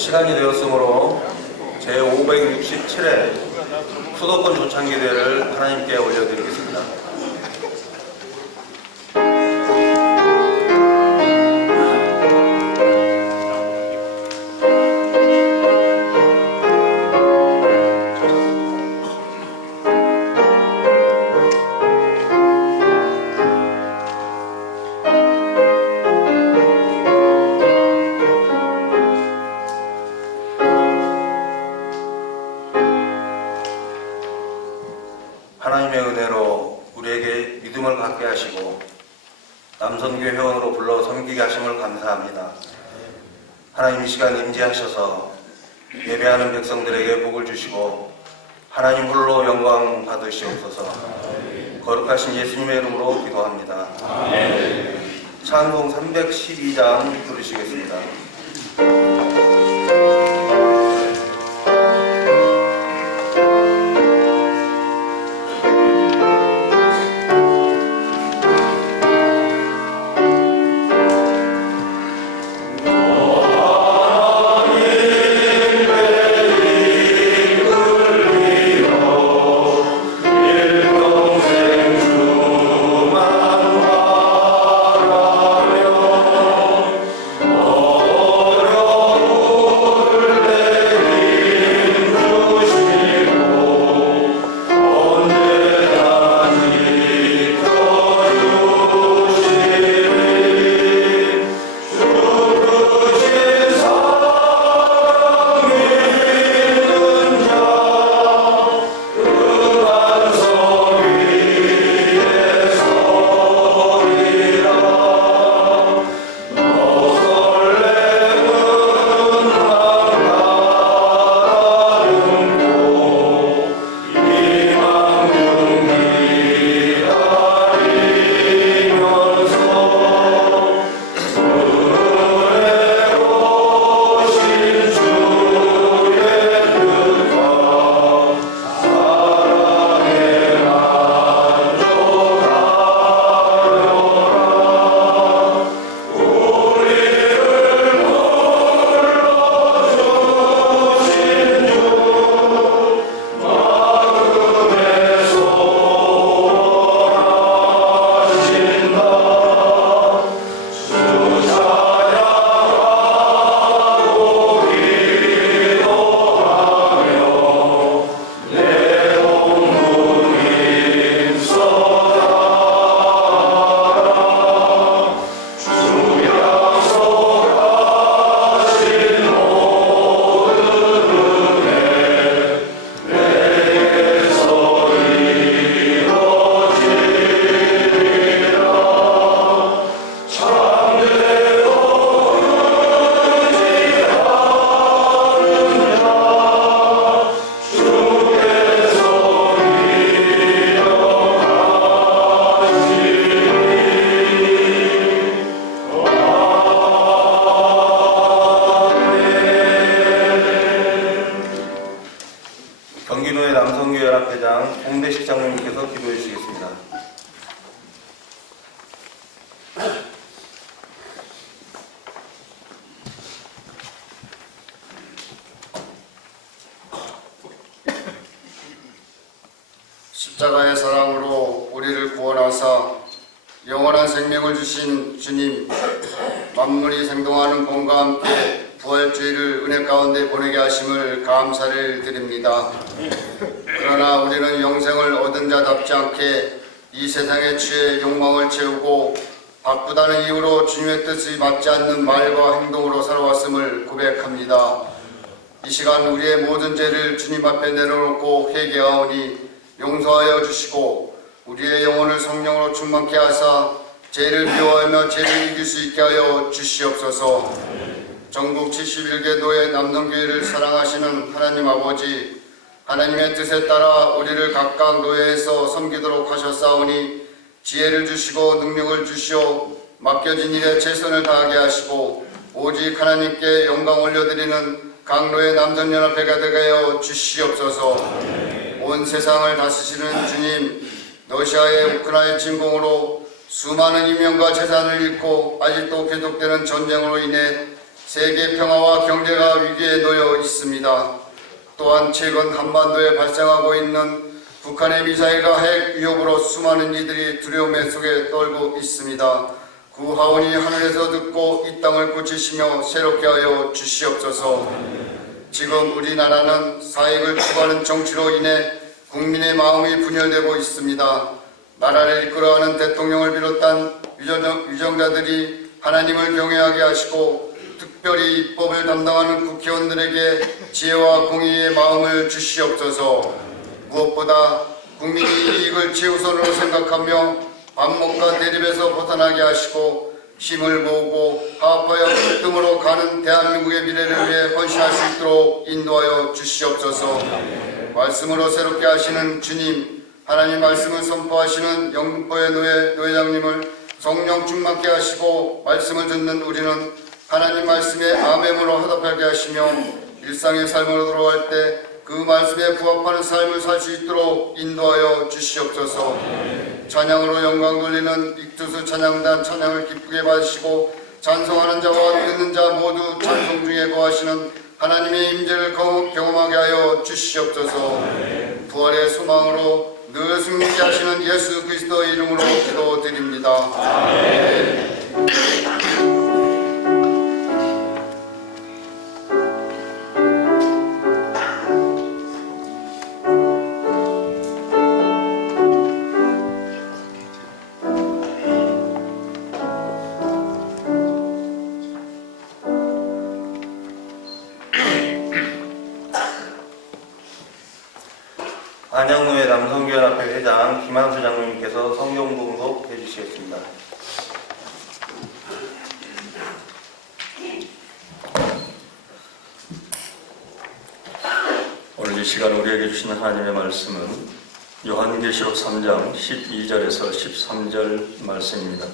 시간이 되었으므로 제567회 수도권 조창기대회를 하나님께 올려드리겠습니다. 하나님의 은혜로 우리에게 믿음을 갖게 하시고 남선교 회원으로 불러 섬기게 하심을 감사합니다. 하나님 이 시간 임재하셔서 예배하는 백성들에게 복을 주시고 하나님 홀로 영광 받으시옵소서. 거룩하신 예수님의 이름으로 기도합니다. 찬송 312장 부르시겠습니다. 경기도의 남성교회 연합회장 홍대식 장로님께서 기도해 주시겠습니다. 십자가의 사랑으로 우리를 구원하사 영원한 생명을 주신 주님, 만물이 생동하는 본과 함께 부활주의를 은혜 가운데 보내게 하심을 감사를 드립니다. 그러나 우리는 영생을 얻은 자답지 않게 이 세상에 취해 욕망을 채우고 바쁘다는 이유로 주님의 뜻이 맞지 않는 말과 행동으로 살아왔음을 고백합니다. 이 시간 우리의 모든 죄를 주님 앞에 내려놓고 회개하오니 용서하여 주시고 우리의 영혼을 성령으로 충만케 하사 죄를 미워하며 죄를 이길 수 있게 하여 주시옵소서. 전국 71개 도의 남성교회를 사랑하시는 하나님 아버지, 하나님의 뜻에 따라 우리를 각각 노예에서 섬기도록 하셨사오니 지혜를 주시고 능력을 주시어 맡겨진 일에 최선을 다하게 하시고 오직 하나님께 영광 올려드리는 강로의 남성연합회가 되게 하여 주시옵소서. 온 세상을 다스리시는 주님, 러시아의 우크라이나 침공으로 수많은 인명과 재산을 잃고 아직도 계속되는 전쟁으로 인해 세계 평화와 경제가 위기에 놓여 있습니다. 또한 최근 한반도에 발생하고 있는 북한의 미사일과 핵 위협으로 수많은 이들이 두려움의 속에 떨고 있습니다. 구하오니 하늘에서 듣고 이 땅을 고치시며 새롭게 하여 주시옵소서. 지금 우리나라는 사익을 추구하는 정치로 인해 국민의 마음이 분열되고 있습니다. 나라를 이끌어가는 대통령을 비롯한 위정자들이 하나님을 경외하게 하시고 특별히 입법을 담당하는 국회의원들에게 지혜와 공의의 마음을 주시옵소서. 무엇보다 국민의 이익을 최우선으로 생각하며 반목과 대립에서 벗어나게 하시고 힘을 모으고 화합하여 틈으로 가는 대한민국의 미래를 위해 헌신할 수 있도록 인도하여 주시옵소서. 말씀으로 새롭게 하시는 주님, 하나님 말씀을 선포하시는 영등포의 노회장님을 성령 충만케 하시고 말씀을 듣는 우리는 하나님 말씀에 아멘으로 화답하게 하시며 일상의 삶으로 돌아갈 때 그 말씀에 부합하는 삶을 살 수 있도록 인도하여 주시옵소서. 찬양으로 영광 돌리는 익투스 찬양단 찬양을 기쁘게 받으시고 찬송하는 자와 듣는 자 모두 찬송 중에 거하시는 하나님의 임재를 경험하게 하여 주시옵소서. 부활의 소망으로 늘 승리케 하시는 예수 그리스도의 이름으로 기도드립니다. 안양노회 남성교연합회 회장 김한수 장로님께서 성경 봉독해 주시겠습니다. 오늘 이 시간 우리에게 주신 하나님의 말씀은 요한계시록 3장 12절에서 13절 말씀입니다.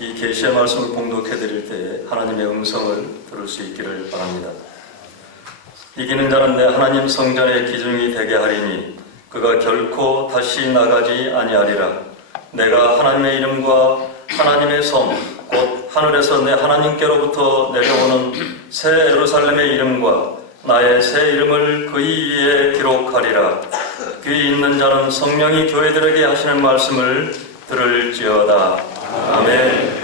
이 계시의 말씀을 봉독해 드릴 때에 하나님의 음성을 들을 수 있기를 바랍니다. 이기는 자는 내 하나님 성전의 기둥이 되게 하리니 그가 결코 다시 나가지 아니하리라. 내가 하나님의 이름과 하나님의 성 곧 하늘에서 내 하나님께로부터 내려오는 새 예루살렘의 이름과 나의 새 이름을 그의 위에 기록하리라. 귀 있는 자는 성령이 교회들에게 하시는 말씀을 들을지어다. 아멘.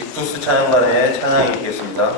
익투스 찬양단의 찬양이 있겠습니다.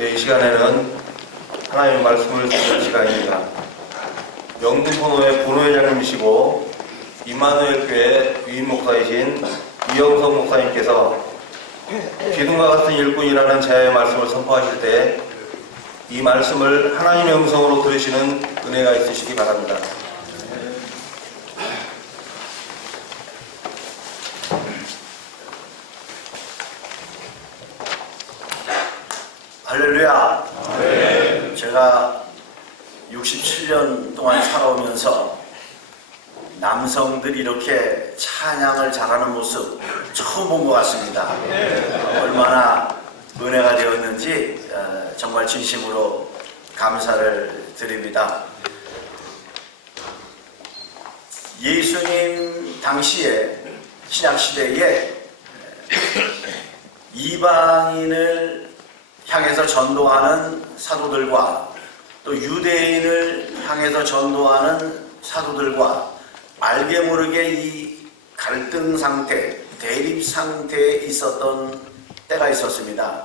이 시간에는 하나님의 말씀을 듣는 시간입니다. 영등포노회 본회장님이시고 임마누엘 교회 위임 목사이신 이영석 목사님께서 기둥과 같은 일꾼이라는 제야의 말씀을 선포하실 때 이 말씀을 하나님의 음성으로 들으시는 은혜가 있으시기 바랍니다. 할렐루야. 네. 제가 67년 동안 살아오면서 남성들이 이렇게 찬양을 잘하는 모습 처음 본 것 같습니다. 얼마나 은혜가 되었는지 정말 진심으로 감사를 드립니다. 예수님 당시에 신약시대에 이방인을 향해서 전도하는 사도들과 또 유대인을 향해서 전도하는 사도들과 알게 모르게 이 갈등 상태, 대립 상태에 있었던 때가 있었습니다.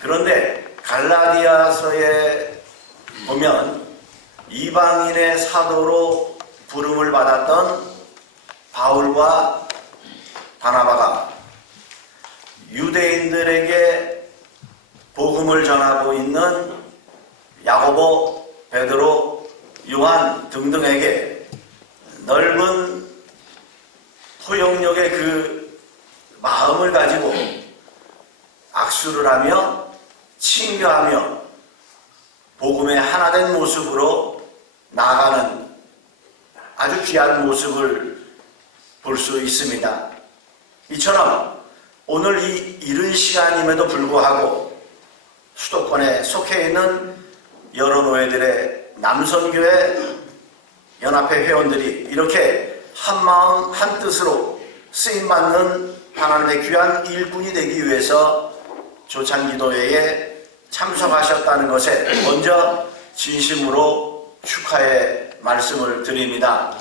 그런데 갈라디아서에 보면 이방인의 사도로 부름을 받았던 바울과 바나바가 유대인들에게 복음을 전하고 있는 야고보, 베드로, 요한 등등에게 넓은 포용력의 그 마음을 가지고 악수를 하며 친교하며 복음의 하나된 모습으로 나아가는 아주 귀한 모습을 볼 수 있습니다. 이처럼 오늘 이 이른 시간임에도 불구하고 수도권에 속해 있는 여러 노회들의 남선교회 연합회 회원들이 이렇게 한마음 한뜻으로 쓰임받는 하나님의 귀한 일꾼이 되기 위해서 조찬기도회에 참석하셨다는 것에 먼저 진심으로 축하의 말씀을 드립니다.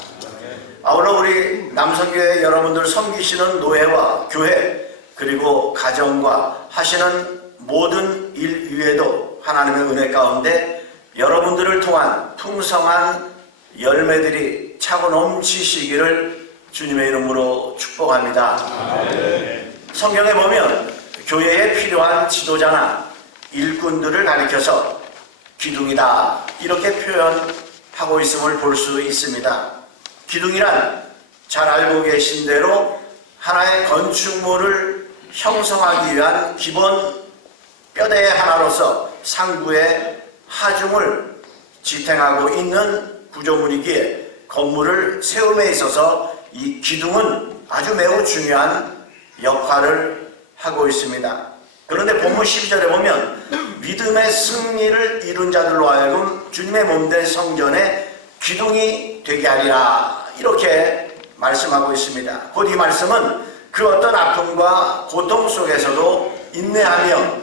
아울러 우리 남선교회 여러분들 섬기시는 노회와 교회 그리고 가정과 하시는 모든 일 위에도 하나님의 은혜 가운데 여러분들을 통한 풍성한 열매들이 차고 넘치시기를 주님의 이름으로 축복합니다. 성경에 보면 교회에 필요한 지도자나 일꾼들을 가리켜서 기둥이다 이렇게 표현하고 있음을 볼 수 있습니다. 기둥이란 잘 알고 계신 대로 하나의 건축물을 형성하기 위한 기본 뼈대의 하나로서 상부의 하중을 지탱하고 있는 구조물이기에 건물을 세움에 있어서 이 기둥은 아주 매우 중요한 역할을 하고 있습니다. 그런데 본문 12절에 보면 믿음의 승리를 이룬 자들로 하여금 주님의 몸된 성전에 기둥이 되게 하리라 이렇게 말씀하고 있습니다. 곧 이 말씀은 그 어떤 아픔과 고통 속에서도 인내하며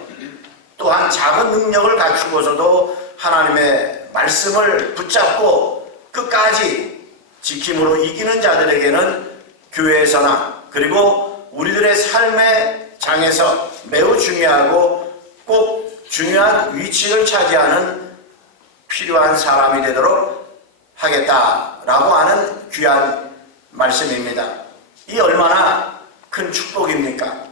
또한 작은 능력을 갖추고서도 하나님의 말씀을 붙잡고 끝까지 지킴으로 이기는 자들에게는 교회에서나 그리고 우리들의 삶의 장에서 매우 중요하고 꼭 중요한 위치를 차지하는 필요한 사람이 되도록 하겠다라고 하는 귀한 말씀입니다. 이 얼마나 큰 축복입니까?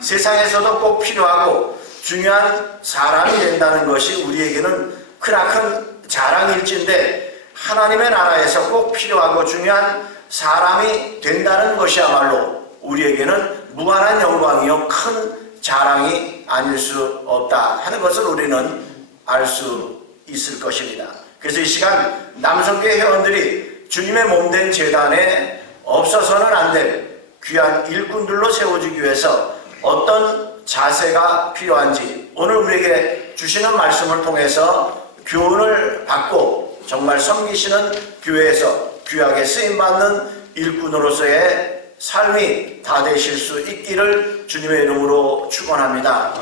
세상에서도 꼭 필요하고 중요한 사람이 된다는 것이 우리에게는 크나큰 자랑일진데 하나님의 나라에서 꼭 필요하고 중요한 사람이 된다는 것이야말로 우리에게는 무한한 영광이요 큰 자랑이 아닐 수 없다 하는 것을 우리는 알 수 있을 것입니다. 그래서 이 시간 남성교회 회원들이 주님의 몸된 제단에 없어서는 안 될 귀한 일꾼들로 세워지기 위해서 어떤 자세가 필요한지 오늘 우리에게 주시는 말씀을 통해서 교훈을 받고 정말 섬기시는 교회에서 귀하게 쓰임받는 일꾼으로서의 삶이 다 되실 수 있기를 주님의 이름으로 축원합니다.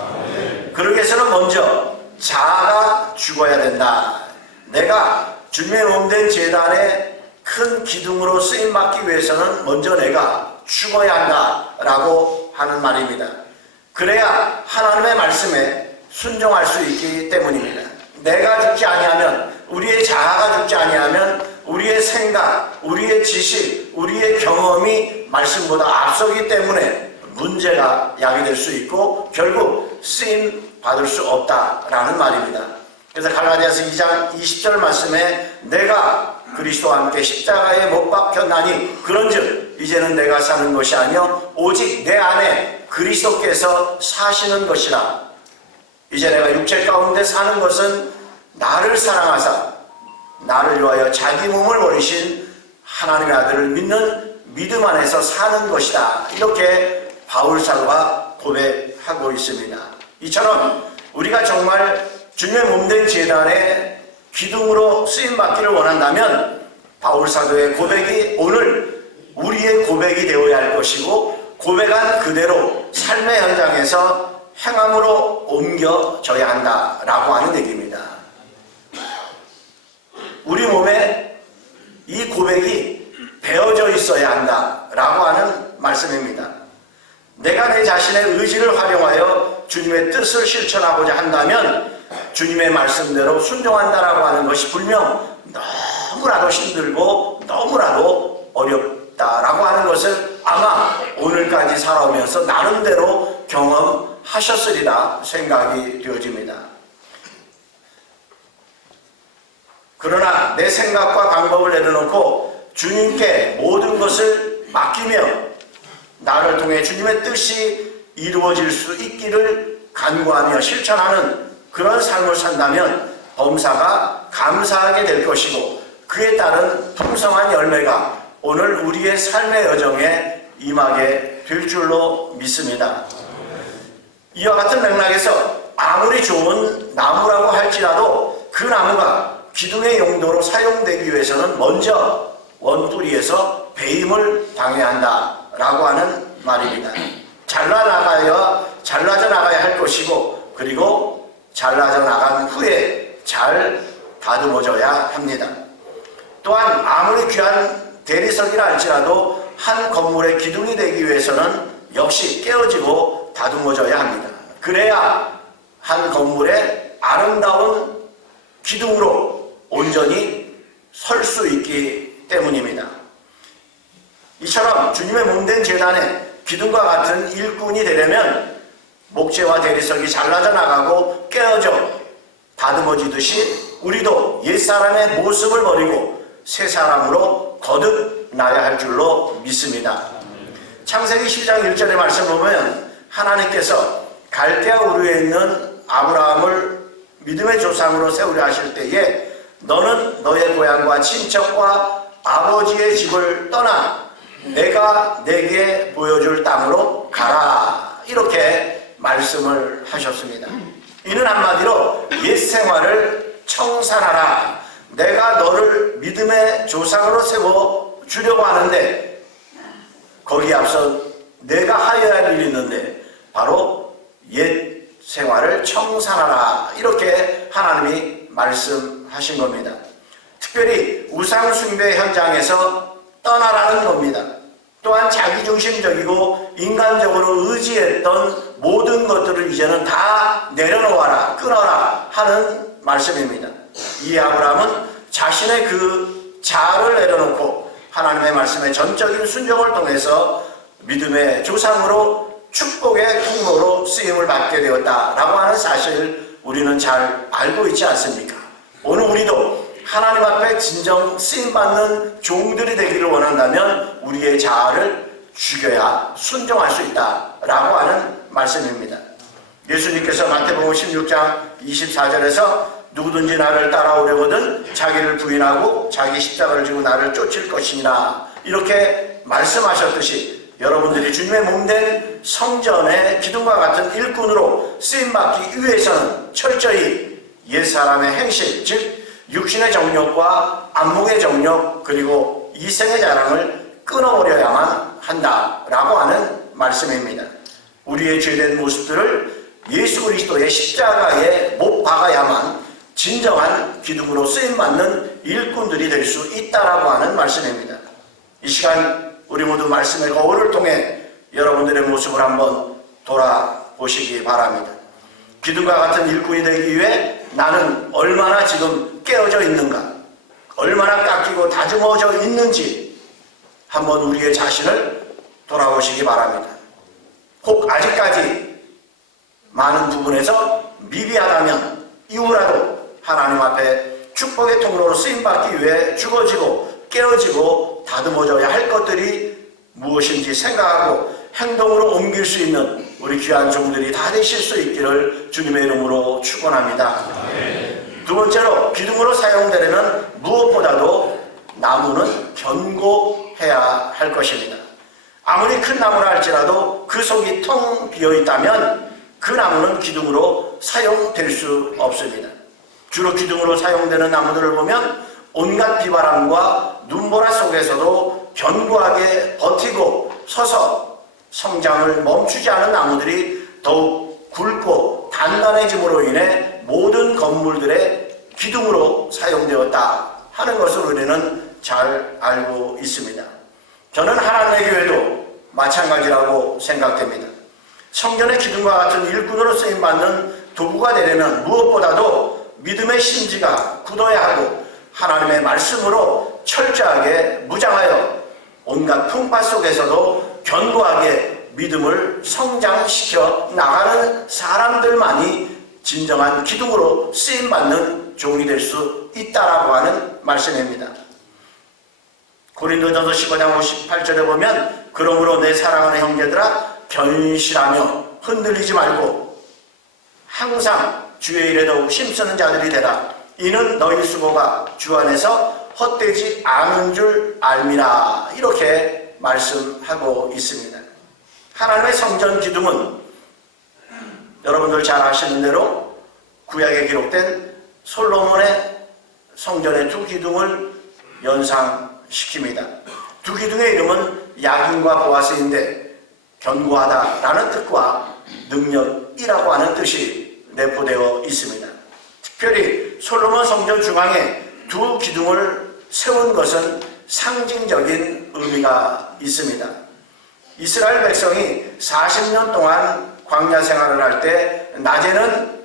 그러기 위해서는 먼저 자아가 죽어야 된다. 내가 주님의 몸된 제단에 큰 기둥으로 쓰임받기 위해서는 먼저 내가 죽어야 한다라고 하는 말입니다. 그래야 하나님의 말씀에 순종할 수 있기 때문입니다. 내가 죽지 아니하면, 우리의 자아가 죽지 아니하면 우리의 생각, 우리의 지식, 우리의 경험이 말씀보다 앞서기 때문에 문제가 야기될 수 있고 결국 쓰임 받을 수 없다라는 말입니다. 그래서 갈라디아서 2장 20절 말씀에 내가 그리스도와 함께 십자가에 못 박혔나니 그런즉 이제는 내가 사는 것이 아니요 오직 내 안에 그리스도께서 사시는 것이라. 이제 내가 육체 가운데 사는 것은 나를 사랑하사 나를 위하여 자기 몸을 버리신 하나님의 아들을 믿는 믿음 안에서 사는 것이다. 이렇게 바울사도가 고백하고 있습니다. 이처럼 우리가 정말 주님의 몸된 제단의 기둥으로 쓰임받기를 원한다면 바울사도의 고백이 오늘 우리의 고백이 되어야 할 것이고 고백한 그대로 삶의 현장에서 행함으로 옮겨져야 한다라고 하는 얘기입니다. 우리 몸에 이 고백이 배어져 있어야 한다라고 하는 말씀입니다. 내가 내 자신의 의지를 활용하여 주님의 뜻을 실천하고자 한다면 주님의 말씀대로 순종한다라고 하는 것이 분명 너무나도 힘들고 너무나도 어렵다라고 하는 것을 아마 오늘까지 살아오면서 나름대로 경험하셨으리라 생각이 되어집니다. 그러나 내 생각과 방법을 내려놓고 주님께 모든 것을 맡기며 나를 통해 주님의 뜻이 이루어질 수 있기를 간구하며 실천하는 그런 삶을 산다면 범사가 감사하게 될 것이고 그에 따른 풍성한 열매가 오늘 우리의 삶의 여정에 임하게 될 줄로 믿습니다. 이와 같은 맥락에서 아무리 좋은 나무라고 할지라도 그 나무가 기둥의 용도로 사용되기 위해서는 먼저 원뿌리에서 배임을 당해야 한다라고 하는 말입니다. 잘라져 나가야 할 것이고 그리고 잘라져 나간 후에 잘 다듬어져야 합니다. 또한 아무리 귀한 대리석이라 할지라도 한 건물의 기둥이 되기 위해서는 역시 깨어지고 다듬어져야 합니다. 그래야 한 건물의 아름다운 기둥으로 온전히 설 수 있기 때문입니다. 이처럼 주님의 몸된 제단에 기둥과 같은 일꾼이 되려면 목재와 대리석이 잘라져 나가고 깨어져 다듬어지듯이 우리도 옛사람의 모습을 버리고 새 사람으로 거듭나야 할 줄로 믿습니다. 창세기 10장 1절의 말씀을 보면 하나님께서 갈대아 우르에 있는 아브라함을 믿음의 조상으로 세우려 하실 때에 너는 너의 고향과 친척과 아버지의 집을 떠나 내가 내게 보여줄 땅으로 가라 이렇게 말씀을 하셨습니다. 이는 한마디로 옛 생활을 청산하라. 내가 너를 믿음의 조상으로 세워주려고 하는데 거기에 앞서 내가 하여야 할 일이 있는데 바로 옛 생활을 청산하라 이렇게 하나님이 말씀하신 겁니다. 특별히 우상 숭배 현장에서 떠나라는 겁니다. 또한 자기중심적이고 인간적으로 의지했던 모든 것들을 이제는 다 내려놓아라, 끊어라 하는 말씀입니다. 이 아브라함은 자신의 그 자아를 내려놓고 하나님의 말씀에 전적인 순종을 통해서 믿음의 조상으로 축복의 통로로 쓰임을 받게 되었다라고 하는 사실을 우리는 잘 알고 있지 않습니까? 오늘 우리도 하나님 앞에 진정 쓰임받는 종들이 되기를 원한다면 우리의 자아를 죽여야 순종할 수 있다라고 하는 말씀입니다. 예수님께서 마태복음 16장 24절에서 누구든지 나를 따라오려거든 자기를 부인하고 자기 십자가를 지고 나를 쫓을 것이니라 이렇게 말씀하셨듯이 여러분들이 주님의 몸된 성전의 기둥과 같은 일꾼으로 쓰임받기 위해서는 철저히 옛사람의 행실 즉 육신의 정욕과 안목의 정욕 그리고 이생의 자랑을 끊어버려야만 한다라고 하는 말씀입니다. 우리의 죄된 모습들을 예수 그리스도의 십자가에 못 박아야만 진정한 기둥으로 쓰임받는 일꾼들이 될 수 있다라고 하는 말씀입니다. 이 시간 우리 모두 말씀의 거울을 통해 여러분들의 모습을 한번 돌아보시기 바랍니다. 기둥과 같은 일꾼이 되기 위해 나는 얼마나 지금 깨어져 있는가, 얼마나 깎이고 다듬어져 있는지 한번 우리의 자신을 돌아보시기 바랍니다. 혹 아직까지 많은 부분에서 미비하다면 이후라도 하나님 앞에 축복의 통로로 쓰임받기 위해 죽어지고 깨어지고 다듬어져야 할 것들이 무엇인지 생각하고 행동으로 옮길 수 있는 우리 귀한 종들이 다 되실 수 있기를 주님의 이름으로 축원합니다. 두 번째로 기둥으로 사용되려면 무엇보다도 나무는 견고해야 할 것입니다. 아무리 큰 나무라 할지라도 그 속이 텅 비어 있다면 그 나무는 기둥으로 사용될 수 없습니다. 주로 기둥으로 사용되는 나무들을 보면 온갖 비바람과 눈보라 속에서도 견고하게 버티고 서서 성장을 멈추지 않은 나무들이 더욱 굵고 단단해짐으로 인해 모든 건물들의 기둥으로 사용되었다 하는 것을 우리는 잘 알고 있습니다. 저는 하나님의 교회도 마찬가지라고 생각됩니다. 성전의 기둥과 같은 일꾼으로 쓰임받는 도구가 되려면 무엇보다도 믿음의 심지가 굳어야 하고 하나님의 말씀으로 철저하게 무장하여 온갖 풍파 속에서도 견고하게 믿음을 성장시켜 나가는 사람들만이 진정한 기둥으로 쓰임받는 종이 될 수 있다라고 하는 말씀입니다. 고린도전서 15장 58절에 보면 그러므로 내 사랑하는 형제들아 견실하며 흔들리지 말고 항상 주의 일에 더욱 힘쓰는 자들이 되라. 이는 너희 수고가 주 안에서 헛되지 않은 줄 알미라. 이렇게 말씀하고 있습니다. 하나님의 성전 기둥은 여러분들 잘 아시는 대로 구약에 기록된 솔로몬의 성전의 두 기둥을 연상시킵니다. 두 기둥의 이름은 야긴과 보아스인데 견고하다라는 뜻과 능력이라고 하는 뜻이 내포되어 있습니다. 특별히 솔로몬 성전 중앙에 두 기둥을 세운 것은 상징적인 의미가 있습니다. 이스라엘 백성이 40년 동안 광야 생활을 할 때 낮에는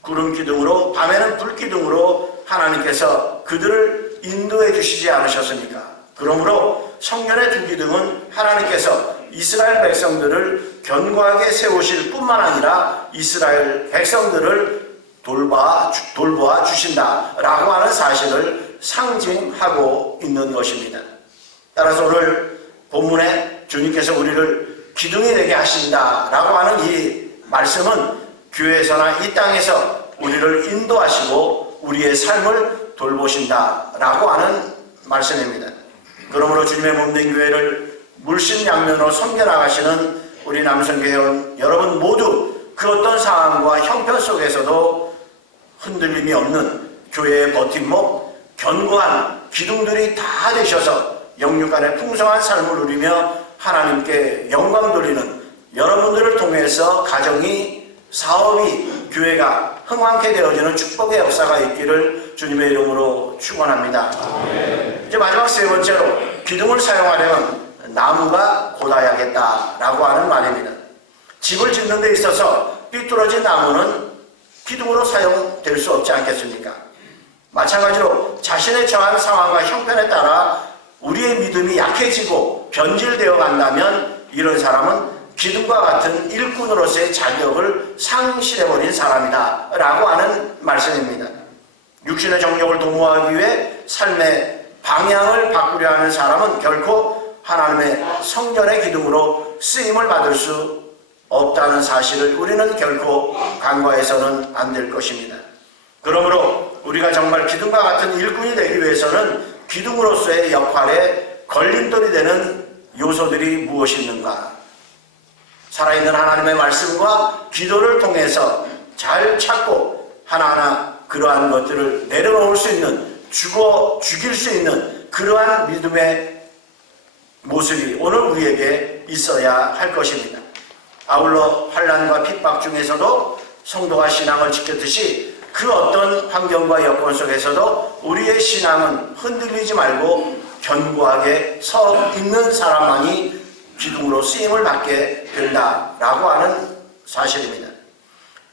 구름 기둥으로 밤에는 불 기둥으로 하나님께서 그들을 인도해 주시지 않으셨습니까? 그러므로 성전의 두 기둥은 하나님께서 이스라엘 백성들을 견고하게 세우실 뿐만 아니라 이스라엘 백성들을 돌보아 주신다라고 하는 사실을 상징하고 있는 것입니다. 따라서 오늘 본문에 주님께서 우리를 기둥이 되게 하신다라고 하는 이 말씀은 교회에서나 이 땅에서 우리를 인도하시고 우리의 삶을 돌보신다라고 하는 말씀입니다. 그러므로 주님의 몸된 교회를 물심양면으로 섬겨나가시는 우리 남성교회원 여러분 모두 그 어떤 상황과 형편 속에서도 흔들림이 없는 교회의 버팀목, 견고한 기둥들이 다 되셔서 영육간의 풍성한 삶을 누리며 하나님께 영광 돌리는 여러분들을 통해서 가정이, 사업이, 교회가 흥왕케 되어지는 축복의 역사가 있기를 주님의 이름으로 축원합니다. 이제 마지막 세 번째로 기둥을 사용하려면 나무가 고다야겠다라고 하는 말입니다. 집을 짓는 데 있어서 삐뚤어진 나무는 기둥으로 사용될 수 없지 않겠습니까? 마찬가지로 자신의 처한 상황과 형편에 따라 우리의 믿음이 약해지고 변질되어 간다면 이런 사람은 기둥과 같은 일꾼으로서의 자격을 상실해버린 사람이다 라고 하는 말씀입니다. 육신의 정욕을 도모하기 위해 삶의 방향을 바꾸려 하는 사람은 결코 하나님의 성전의 기둥으로 쓰임을 받을 수 없다는 사실을 우리는 결코 간과해서는 안 될 것입니다. 그러므로 우리가 정말 기둥과 같은 일꾼이 되기 위해서는 기둥으로서의 역할에 걸림돌이 되는 요소들이 무엇이 있는가? 살아있는 하나님의 말씀과 기도를 통해서 잘 찾고 하나하나 그러한 것들을 내려놓을 수 있는, 죽일 수 있는 그러한 믿음의 모습이 오늘 우리에게 있어야 할 것입니다. 아울러 환난과 핍박 중에서도 성도가 신앙을 지켰듯이 그 어떤 환경과 여건 속에서도 우리의 신앙은 흔들리지 말고 견고하게 서 있는 사람만이 기둥으로 쓰임을 받게 된다라고 하는 사실입니다.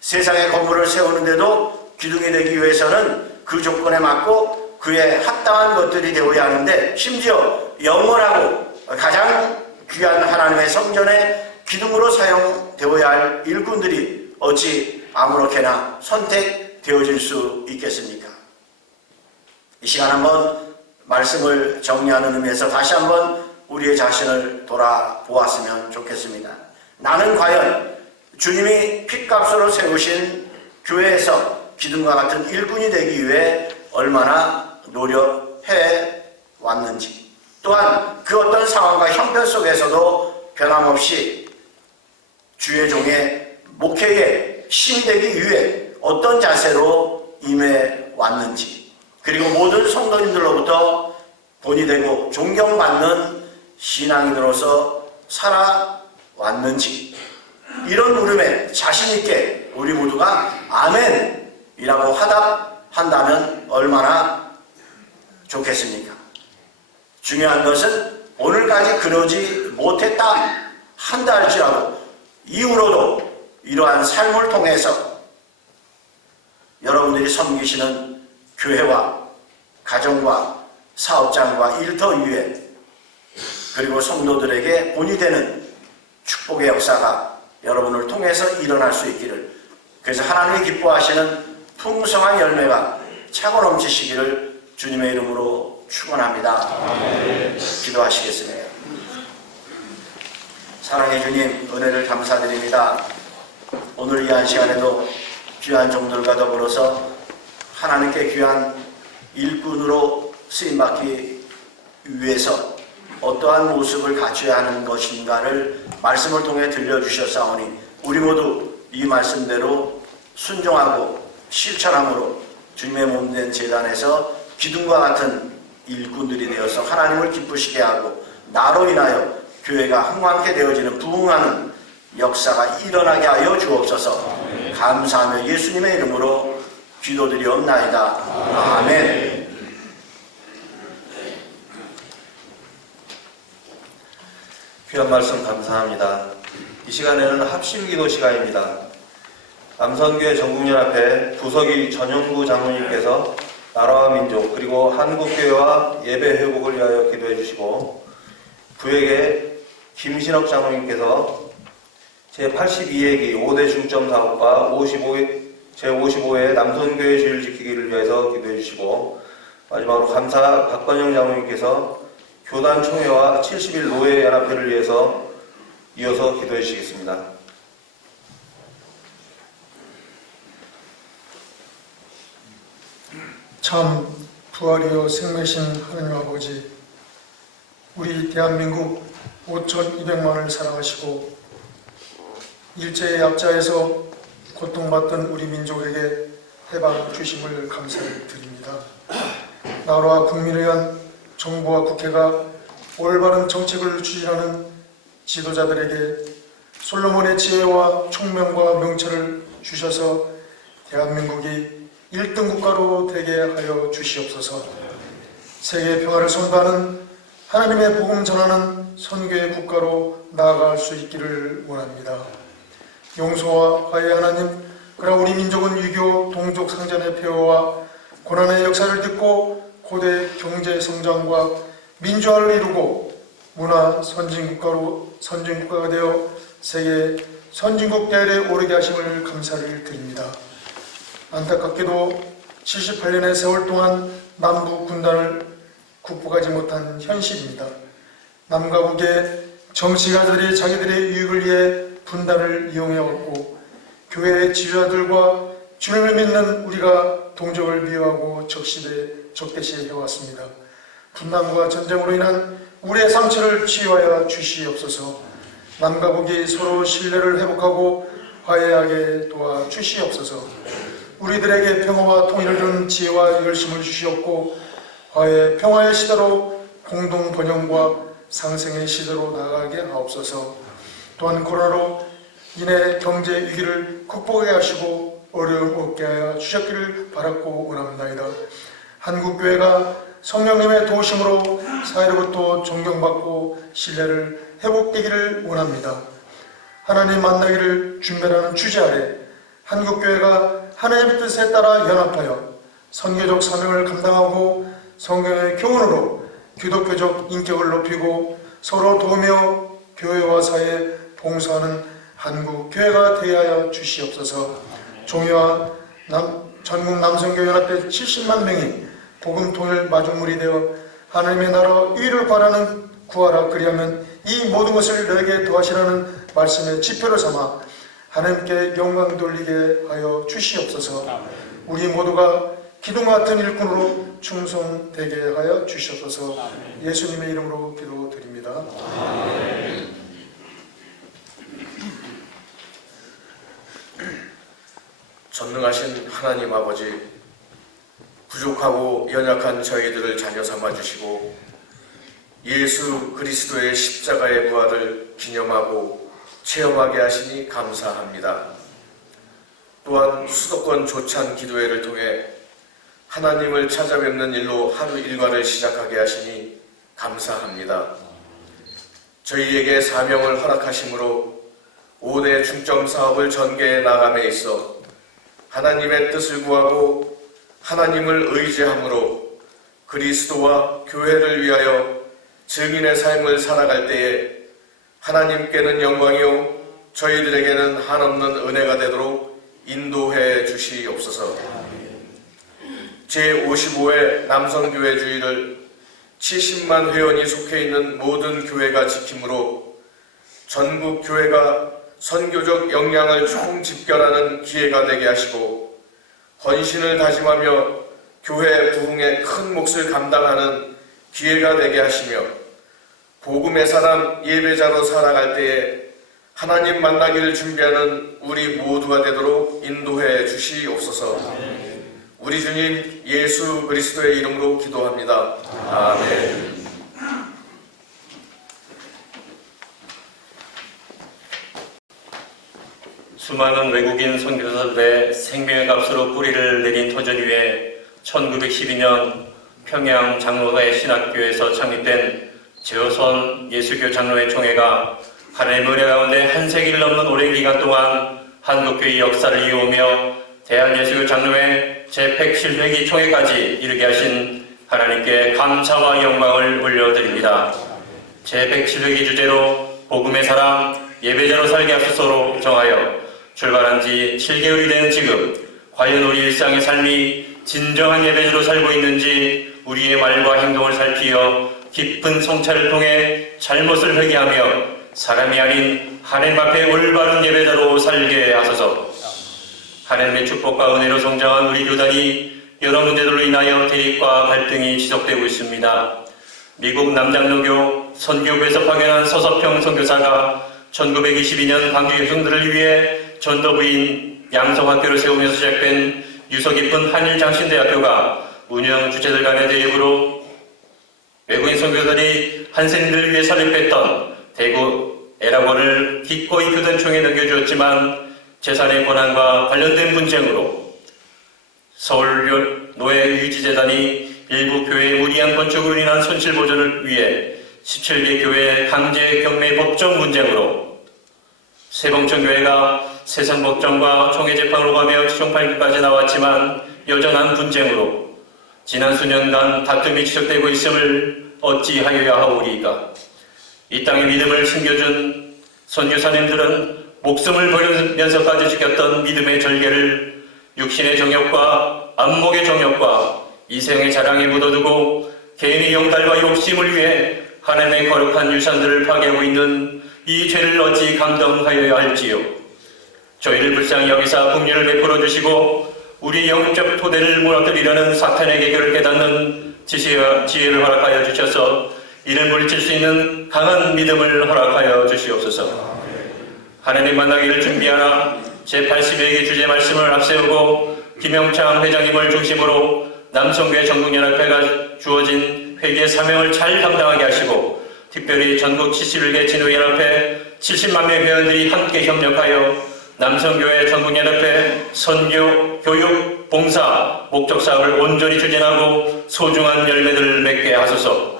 세상에 건물을 세우는데도 기둥이 되기 위해서는 그 조건에 맞고 그에 합당한 것들이 되어야 하는데, 심지어 영원하고 가장 귀한 하나님의 성전에 기둥으로 사용되어야 할 일꾼들이 어찌 아무렇게나 선택되어질 수 있겠습니까? 이 시간 한번 말씀을 정리하는 의미에서 다시 한번 우리의 자신을 돌아보았으면 좋겠습니다. 나는 과연 주님이 핏값으로 세우신 교회에서 기둥과 같은 일꾼이 되기 위해 얼마나 노력해 왔는지, 또한 그 어떤 상황과 형편 속에서도 변함없이 주의 종의 목회에 힘이 되기 위해 어떤 자세로 임해 왔는지, 그리고 모든 성도님들로부터 본이 되고 존경받는 신앙인으로서 살아왔는지, 이런 물음에 자신있게 우리 모두가 아멘이라고 화답한다면 얼마나 좋겠습니까? 중요한 것은 오늘까지 그러지 못했다 한다 할지라도 이후로도 이러한 삶을 통해서 여러분들이 섬기시는 교회와 가정과 사업장과 일터 위에, 그리고 성도들에게 본이 되는 축복의 역사가 여러분을 통해서 일어날 수 있기를, 그래서 하나님이 기뻐하시는 풍성한 열매가 차고 넘치시기를 주님의 이름으로 축원합니다. 기도하시겠습니다. 사랑의 주님, 은혜를 감사드립니다. 오늘 이 한 시간에도 귀한 종들과 더불어서 하나님께 귀한 일꾼으로 쓰임받기 위해서 어떠한 모습을 갖춰야 하는 것인가를 말씀을 통해 들려주셨사오니, 우리 모두 이 말씀대로 순종하고 실천함으로 주님의 몸된 제단에서 기둥과 같은 일꾼들이 되어서 하나님을 기쁘시게 하고 나로 인하여 교회가 흥왕케 되어지는 부흥하는 역사가 일어나게 하여 주옵소서. 감사하며 예수님의 이름으로 기도드리옵나이다. 아멘. 귀한 말씀 감사합니다. 이 시간에는 합심기도 시간입니다. 남선교회 전국연합회 부석이 전영구 장로님께서 나라와 민족 그리고 한국교회와 예배 회복을 위하여 기도해 주시고, 부에게 김신옥 장로님께서 제82회기 5대 중점 사업과 제55회 남선교회 주일 지키기를 위해서 기도해 주시고, 마지막으로 감사 박건영 장로님께서 교단 총회와 70일 노예 연합회를 위해서 이어서 기도해 주시겠습니다. 참 부활이요 생매신 하나님 아버지, 우리 대한민국 5,200만을 사랑하시고 일제의 약자에서 고통받던 우리 민족에게 해방 주심을 감사를 드립니다. 나라와 국민을 위한 정부와 국회가 올바른 정책을 추진하는 지도자들에게 솔로몬의 지혜와 총명과 명철을 주셔서 대한민국이 1등 국가로 되게 하여 주시옵소서. 세계 평화를 선도하는 하나님의 복음 전하는 선교의 국가로 나아갈 수 있기를 원합니다. 용서와 화해의 하나님, 그러나 우리 민족은 유교, 동족 상전의 폐허와 고난의 역사를 듣고 고대 경제 성장과 민주화를 이루고 문화 선진국가가 되어 세계 선진국 대열에 오르게 하심을 감사를 드립니다. 안타깝게도 78년의 세월 동안 남부 분단을 극복하지 못한 현실입니다. 남과 북의 정치가들이 자기들의 유익을 위해 분단을 이용해왔고, 교회의 지도자들과 주님을 믿는 우리가 동족을 미워하고 적대시해왔습니다. 분단과 전쟁으로 인한 우리의 상처를 치유하여 주시옵소서. 남과 북이 서로 신뢰를 회복하고 화해하게 도와주시옵소서. 우리들에게 평화와 통일을 주는 지혜와 열심을 주시옵고, 화해 평화의 시대로 공동 번영과 상생의 시대로 나아가게 하옵소서. 또한 코로나로 인해 경제 위기를 극복하게 하시고 어려움 없게 하여 주셨기를 바랐고 원합나이다. 한국교회가 성령님의 도우심으로 사회로부터 존경받고 신뢰를 회복되기를 원합니다. 하나님 만나기를 준비하는 주제 아래 한국교회가 하나님의 뜻에 따라 연합하여 선교적 사명을 감당하고 성경의 교훈으로 기독교적 인격을 높이고 서로 도우며 교회와 사회에 봉사하는 한국교회가 되어야 주시옵소서. 종이와 전국 남성교연합회 70만 명이 복음 통일 마중물이 되어 하나님의 나라 위를 구하라. 그리하면 이 모든 것을 너에게 더하시라는 말씀의 지표를 삼아 하나님께 영광 돌리게 하여 주시옵소서. 우리 모두가 기둥과 같은 일꾼으로 충성되게 하여 주시옵소서. 예수님의 이름으로 기도드립니다. 전능하신 하나님 아버지, 부족하고 연약한 저희들을 자녀 삼아 주시고 예수 그리스도의 십자가의 부활을 기념하고 체험하게 하시니 감사합니다. 또한 수도권 조찬 기도회를 통해 하나님을 찾아뵙는 일로 하루 일과를 시작하게 하시니 감사합니다. 저희에게 사명을 허락하심으로 5대 중점 사업을 전개해 나감에 있어 하나님의 뜻을 구하고 하나님을 의지함으로 그리스도와 교회를 위하여 증인의 삶을 살아갈 때에 하나님께는 영광이요 저희들에게는 한없는 은혜가 되도록 인도해 주시옵소서. 제55회 남성교회 주일을 70만 회원이 속해 있는 모든 교회가 지킴으로 전국 교회가 선교적 역량을 총집결하는 기회가 되게 하시고 헌신을 다짐하며 교회 부흥의 큰 몫을 감당하는 기회가 되게 하시며 복음의 사람 예배자로 살아갈 때에 하나님 만나기를 준비하는 우리 모두가 되도록 인도해 주시옵소서. 우리 주님 예수 그리스도의 이름으로 기도합니다. 아멘. 수많은 외국인 선교사들의 생명의 값으로 뿌리를 내린 터전 위에 1912년 평양 장로회 신학교에서 창립된 제호선 예수교 장로회 총회가 하나님의 은혜 가운데 한 세기를 넘는 오랜 기간 동안 한국교회의 역사를 이어오며 대한예수교 장로회 제107회기 총회까지 이르게 하신 하나님께 감사와 영광을 올려드립니다. 제107회기 주제로 복음의 사람 예배자로 살게 하소서로 정하여 출발한 지 7개월이 되는 지금 과연 우리 일상의 삶이 진정한 예배자로 살고 있는지 우리의 말과 행동을 살피어 깊은 성찰을 통해 잘못을 회개하며 사람이 아닌 하나님 앞에 올바른 예배자로 살게 하소서. 하나님의 축복과 은혜로 성장한 우리 교단이 여러 문제들로 인하여 대립과 갈등이 지속되고 있습니다. 미국 남장로교 선교부에서 파견한 서서평 선교사가 1922년 광주 여성들을 위해 전도부인 양성학교를 세우면서 시작된 유서 깊은 한일장신대학교가 운영 주체들 간의 대립으로 외국인 선교사들이 한센들을 위해 설립했던 대구 애락원을 기꺼이 교단총에 넘겨주었지만 재산의 권한과 관련된 분쟁으로 서울 노예 유지재단이 일부 교회의 무리한 건축으로 인한 손실 보전을 위해 17개 교회 강제 경매 법정 문쟁으로 세봉천교회가 세상법정과 총회재판으로 가며 최종 판결까지 나왔지만 여전한 분쟁으로 지난 수년간 다툼이 지속되고 있음을 어찌하여야 하오리이까. 이 땅의 믿음을 숨겨준 선교사님들은 목숨을 버리면서까지 지켰던 믿음의 절개를 육신의 정욕과 안목의 정욕과 이생의 자랑에 묻어두고 개인의 영달과 욕심을 위해 하나님의 거룩한 유산들을 파괴하고 있는 이 죄를 어찌 감당하여야 할지요. 저희를 불쌍히 여기사 긍휼을 베풀어 주시고 우리 영적 토대를 무너뜨리려는 사탄의 계획을 깨닫는 지혜를 허락하여 주셔서 이를 물리칠 수 있는 강한 믿음을 허락하여 주시옵소서. 하나님 만나기를 준비하라 제82기 주제 말씀을 앞세우고 김영창 회장님을 중심으로 남성교회 전국연합회가 주어진 회계의 사명을 잘 감당하게 하시고 특별히 전국 71개 진호연합회 70만 명 회원들이 함께 협력하여 남성교회 전국연합회 선교, 교육, 봉사, 목적 사업을 온전히 추진하고 소중한 열매들을 맺게 하소서.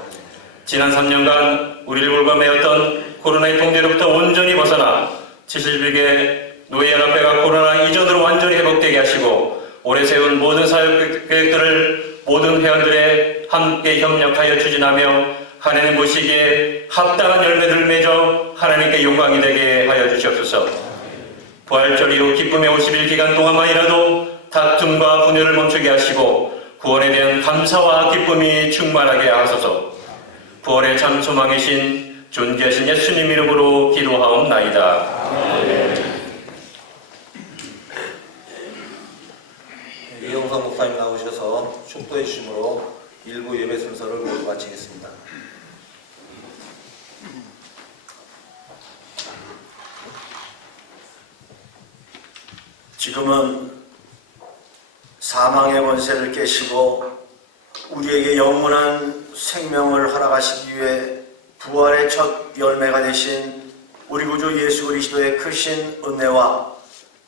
지난 3년간 우리를 골범매었던 코로나의 통제로부터 온전히 벗어나 71개 노예연합회가 코로나 이전으로 완전히 회복되게 하시고 올해 세운 모든 사역 계획들을 모든 회원들의 함께 협력하여 추진하며 하나님 보시기에 합당한 열매들을 맺어 하나님께 영광이 되게 하여 주시옵소서. 부활절 이후 기쁨의 50일 기간 동안만이라도 다툼과 분열을 멈추게 하시고 구원에 대한 감사와 기쁨이 충만하게 하소서. 부활의 참 소망이신 존귀하신 예수님 이름으로 기도하옵나이다. 이영선 목사님 나오셔서 축도해 주심으로 일부 예배 순서를 모두 마치겠습니다. 지금은 사망의 권세를 깨시고 우리에게 영원한 생명을 허락하시기 위해 부활의 첫 열매가 되신 우리 구주 예수 그리스도의 크신 은혜와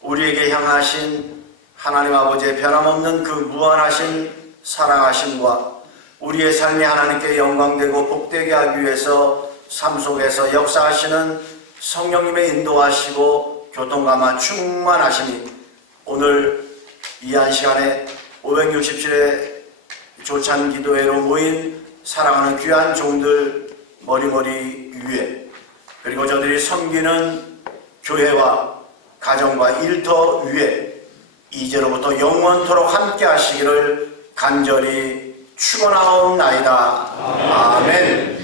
우리에게 향하신 하나님 아버지의 변함없는 그 무한하신 사랑하심과 우리의 삶이 하나님께 영광되고 복되게 하기 위해서 삶 속에서 역사하시는 성령님의 인도하시고 교통감화 충만하시니 오늘 이 한 시간에 567회 조찬 기도회로 모인 사랑하는 귀한 종들 머리머리 위에 그리고 저들이 섬기는 교회와 가정과 일터 위에 이제로부터 영원토록 함께 하시기를 간절히 축원하옵나이다. 아멘.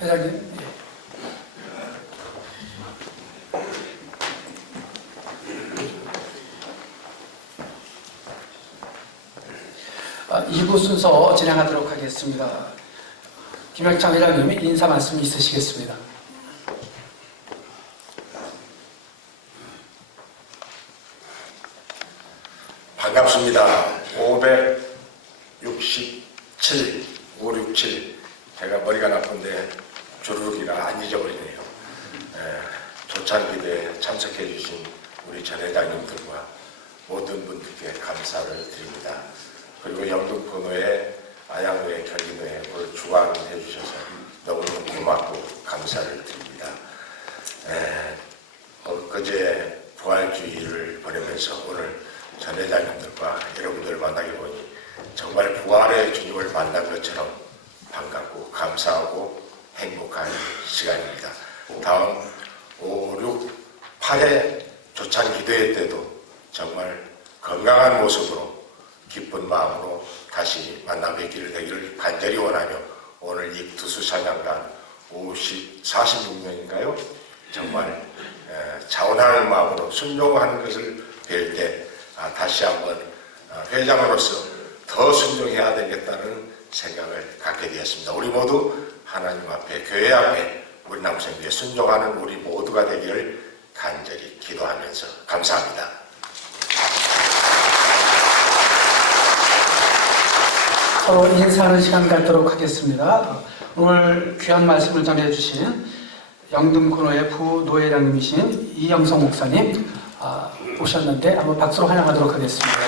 회장님, 이부 순서 진행하도록 하겠습니다. 김영창 회장님이 인사 말씀 있으시겠습니다. 반갑습니다. 567, 567. 제가 머리가 나쁜데 주르륵이라 안 잊어버리네요. 조찬기대에 참석해 주신 우리 전 회장님들과 모든 분들께 감사를 드립니다. 그리고 영등포노회, 아양노회, 경기노회 오늘 주관해 주셔서 너무너무 고맙고 감사를 드립니다. 엊그제 부활주의를 보내면서 오늘 전 회장님들과 여러분들을 만나게 보니 정말 부활의 주님을 만난 것처럼 반갑고 감사하고 행복한 시간입니다. 다음 5, 6, 8회 조찬 기도회 때도 정말 건강한 모습으로 기쁜 마음으로 다시 만나 뵙기를 되기를 간절히 원하며 오늘 이 두수찬양단 46명인가요? 정말 자원하는 마음으로 순종하는 것을 뵐 때 다시 한번 회장으로서 더 순종해야 되겠다는 생각을 갖게 되었습니다. 우리 모두 하나님 앞에 교회 앞에 우리 남성교회 순종하는 우리 모두가 되기를 간절히 기도하면서 감사합니다. 서로 인사하는 시간 갖도록 하겠습니다. 오늘 귀한 말씀을 전해주신 영등포노회 부노회장님이신 이영성 목사님 오셨는데 한번 박수로 환영하도록 하겠습니다.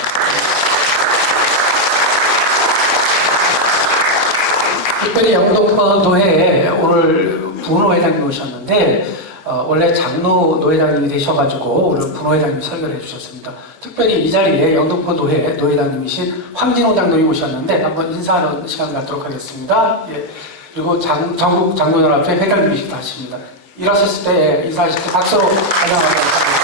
특별히 영등포노회에 오늘 부노회장님 오셨는데 원래 장로 노회장님이 되셔가지고 오늘 부노회장님 설교를 해주셨습니다. 특별히 이 자리에 영등포노회 노회장님이신 황진호 장로님 오셨는데 한번 인사하는 시간 갖도록 하겠습니다. 예. 그리고 전국 장로연합회 회장님이시기도 하십니다. 일하셨을 때 인사하실 때 박수로 환영하도록 하겠습니다.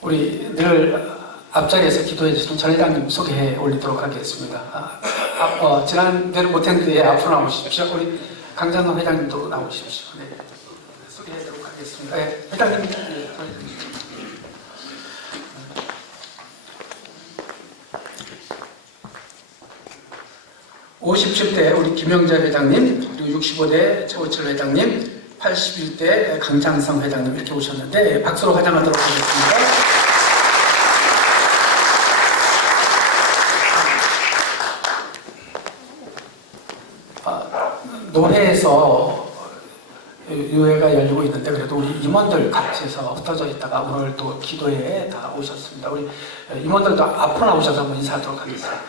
우리 늘 앞자리에서 기도해 주신 전 회장님 소개해 올리도록 하겠습니다. 지난대로 못했는데 앞으로 나오십시오. 우리 강장로 회장님도 나오십시오. 네. 소개하도록 하겠습니다. 네. 회장님. 네. 57대 우리 김영재 회장님, 그리고 65대 최호철 회장님, 81대 강장성 회장님 이렇게 오셨는데 박수로 환영하도록 하겠습니다. 노회에서 유회가 열리고 있는데 그래도 우리 임원들 같이 해서 흩어져 있다가 오늘 또 기도회에 다 오셨습니다. 우리 임원들도 앞으로 나오셔서 한번 인사하도록 하겠습니다.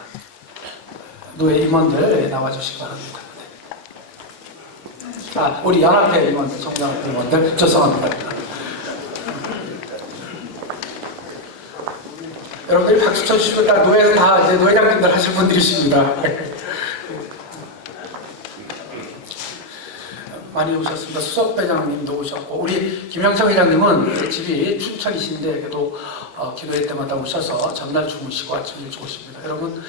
노예 임원들 나와주시기 바랍니다. 아, 우리 연합회 임원들, 정연합회 임원들 죄송합니다. 여러분들이 박수 쳐주시고 다 노예는 다 이제 노회장님들 하실 분들이십니다. 많이 오셨습니다. 수석 회장님도 오셨고 우리 김영창 회장님은 집이 춘천이신데 그래도 기도회 때마다 오셔서 전날 주무시고 아침 일찍 오십니다. 여러분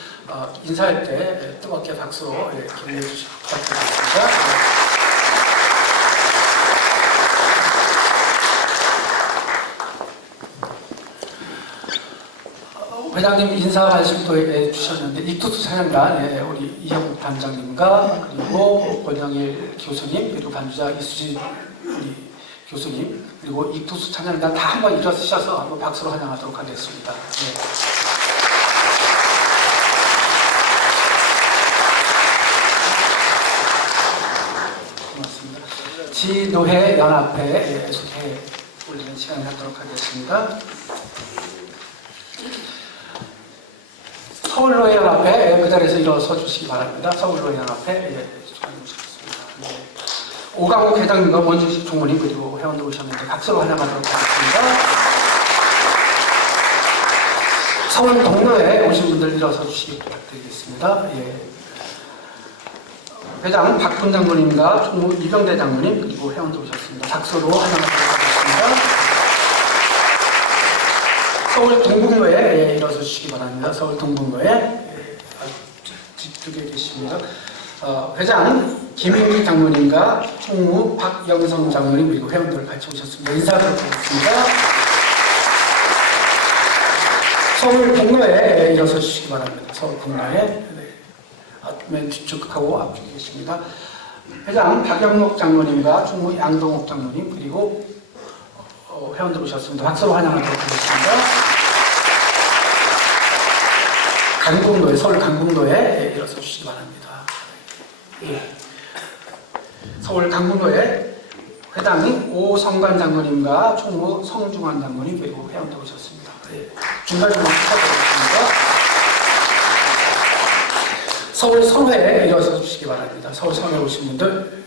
인사할 때 뜨겁게 박수로 격려해 주시기 부탁드리겠습니다. 회장님 인사 말씀도 해주셨는데 이투스 찬양단 우리 이형욱 단장님과 그리고 권영일 교수님 그리고 반주자 이수진 우리 교수님 그리고 이투스 찬양단 다 한번 일어서셔서 한번 박수로 환영하도록 하겠습니다. 네. 고맙습니다. 지노회 연합회 소개 올리는 시간을 갖도록 하겠습니다. 서울노예연합회 그 자리에서 일어서 주시기 바랍니다. 서울노예연합회 축하드리겠습니다. 네. 오강욱 회장님과 원주식 총무님 그리고 회원들 오셨는데 박수로 환영하도록 하겠습니다. 서울 동로에 오신 분들 일어서 주시기 부탁드리겠습니다. 예. 회장 박군 장모님과 총무 이병대 장모님 그리고 회원들 오셨습니다. 박수로 환영하도록 하겠습니다. 서울 동북로에 일어서 주시기 바랍니다. 서울 동북로에 뒤쪽에 계십니다. 회장 김인기 장모님과 총무 박영성 장모님 그리고 회원들 같이 오셨습니다. 인사드리겠습니다. 서울 북로에 일어서 주시기 바랍니다. 서울 북로에 맨 뒤쪽하고 앞쪽에 계십니다. 회장 박영록 장모님과 총무 양동욱 장모님 그리고 회원들 오셨습니다. 박수로 환영하도록 하겠습니다. 강북로에 서울 강북로에 일어서 주시기 바랍니다. 예. 서울 강북로에 회장님 오성관 장모님과 총무 성중환 장모님 그리고 회원들 오셨습니다. 예. 중간중간 축하드리겠습니다. 서울 선회에 일어서 주시기 바랍니다. 서울 선회 오신 분들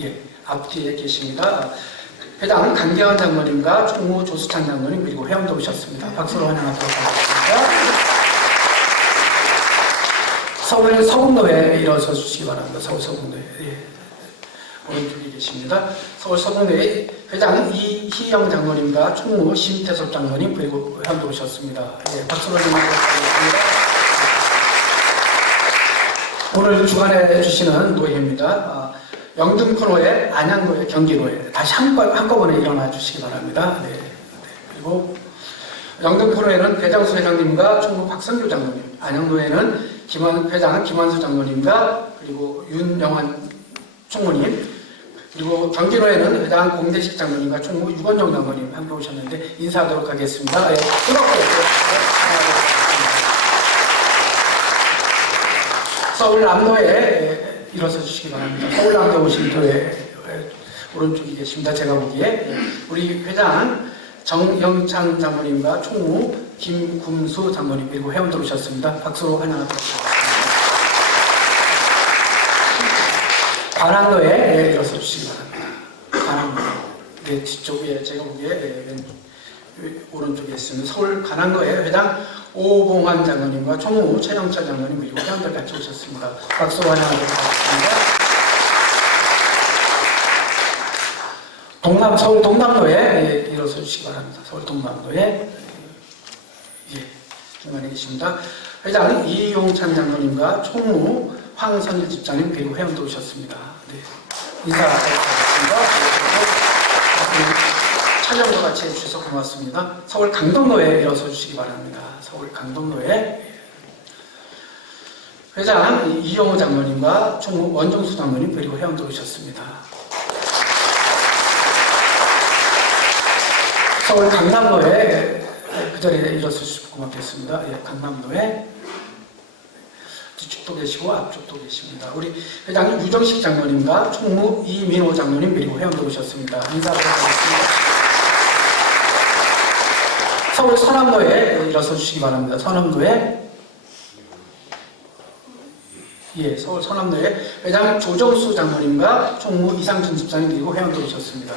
예. 앞뒤에 계십니다. 회장 강계환 장모님과 총무 조수찬 장모님 그리고 회원들 오셨습니다. 박수로 환영하도록 하겠습니다. 서울 서북로에 일어서 주시기 바랍니다. 서울 서북로에 예. 오른쪽에 계십니다. 서울 서북로에 회장 이희영 장모님과 총무 심태섭 장모님 그리고 회원들 오셨습니다. 예. 박수로 환영하도록 하겠습니다. 오늘 주관해 주시는 노예입니다. 영등포로에 안양로에 경기로에 다시 한꺼번에 일어나 주시기 바랍니다. 네. 그리고 영등포로에는 배장수 회장님과 총무 박성규 장모님, 안양로에는 회장 김환수 장모님과 그리고 윤영환 총무님, 그리고 경기로에는 회장 공대식 장모님과 총무 유건영 장모님 함께 오셨는데 인사하도록 하겠습니다. 예, 뜨겁게 서울 남로에 일어서 주시기 바랍니다. 서울 남로 오신 교회 오른쪽에 계십니다. 제가 보기에 우리 회장 정영찬 장모님과 총무 김금수 장모님 그리고 회원들 오셨습니다. 박수로 환영하도록 하겠습니다. 관악로에 일어서 주시기 바랍니다. 관악로 네, 뒤쪽에 제가 보기에 오른쪽에 있으면 서울 관악로에 회장 오봉환 장모님과 총무 최영찬 장모님 그리고 회원들 같이 오셨습니다. 박수로 환영하도록 하겠습니다. 서울 동남로에 일어서 주시기 바랍니다. 서울 동남로에 중간에 계십니다. 회장 이용찬 장모님과 총무 황선일 집장님 그리고 회원도 오셨습니다. 네. 인사드리겠습니다. 촬영도 같이 해주셔서 고맙습니다. 서울 강동로에 일어서 주시기 바랍니다. 서울 강동로에 회장 이용호 장모님과 총무 원종수 장모님 그리고 회원도 오셨습니다. 서울 강남로에 그 자리에 일어서 주시면 고맙겠습니다. 예, 강남로에 뒤쪽도 계시고 앞쪽도 계십니다. 우리 회장님 유정식 장로님과 총무 이민호 장로님 그리고 회원들 오셨습니다. 인사 부탁드리겠습니다. 서울 서남로에 일어서 주시기 바랍니다. 서남로에 서울 서남로에 회장 조정수 장로님과 총무 이상준 집사님 그리고 회원들 오셨습니다.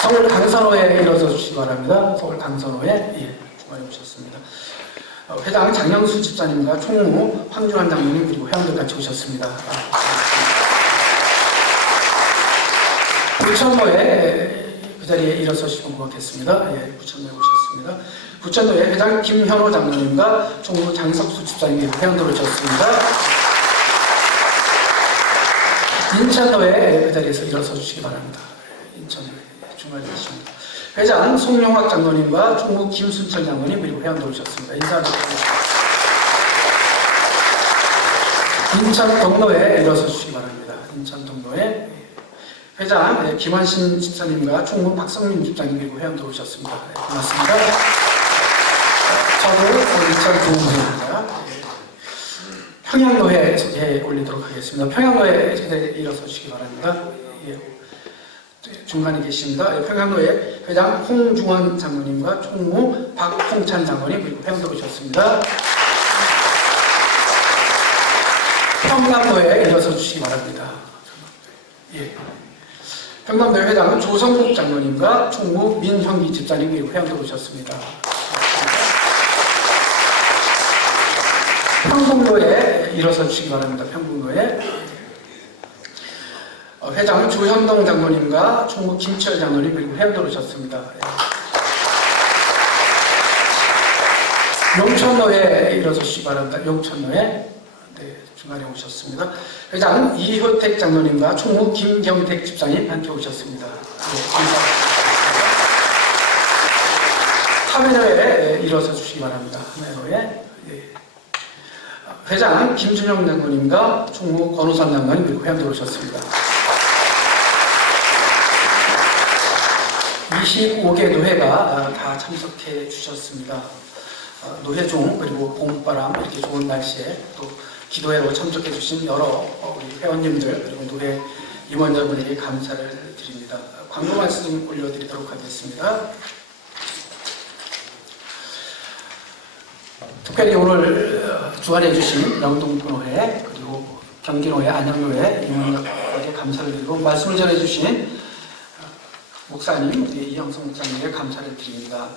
서울 강선호에 일어서 주시기 바랍니다. 서울 강선호에 주말에 오셨습니다. 회장 장영수 집사님과 총무 황준환 장로님 그리고 회원들 같이 오셨습니다. 부천로에 그 자리에 일어서시면 고맙겠습니다. 부천로에 오셨습니다. 부천로에 회장 김현호 장로님과 총무 장석수 집사님 그리고 회원들 오셨습니다. 인천로에 그 자리에서 일어서 주시기 바랍니다. 인천로에 주말 되십니다. 회장 송용학 장로님과 총무 김순철 장로님 그리고 회원들 오셨습니다. 인사 부탁드립니다. 인천 동로에 일어서 주시기 바랍니다. 인천 동로에 회장 김환신 집사님과 총무 박성민 집사님 그리고 회원들 오셨습니다. 고맙습니다. 저도 인천 동로입니다. 평양로에 소개해 올리도록 하겠습니다. 평양로에 일어서 주시기 바랍니다. 중간에 계십니다. 평양로에 회장 홍중원 장로님과 총무 박홍찬 장로님 그리고 회원들 오셨습니다. 평남로에 일어서 주시기 바랍니다. 평남로에 회장은 조성국 장로님과 총무 민형기 집사님 그리고 회원들 오셨습니다. 평동로에 일어서 주시기 바랍니다. 평동로에 회장은 조현동 장로님과 총무 김철 장로님 그리고 회원들 오셨습니다. 용천로에 일어서 주시기 바랍니다. 용천로에 중간에 오셨습니다. 회장 이효택 장로님과 총무 김경택 집사님 함께 오셨습니다. 하메로에 일어서 주시기 바랍니다. 하메로에 회장 김준영 장로님과 총무 권우선 장로님 그리고 회원들 오셨습니다. 25개 노회가 다 참석해 주셨습니다. 노회 중 그리고 봄바람 이렇게 좋은 날씨에 또 기도회로 참석해 주신 여러 우리 회원님들 그리고 노회 임원자분에게 감사를 드립니다. 광고 말씀 올려드리도록 하겠습니다. 특별히 오늘 주관해 주신 영동노회 그리고 경기노회 안양노회 임원자분에게 감사를 드리고 말씀을 전해 주신 목사님 이영성 목사님에게 감사를 드립니다.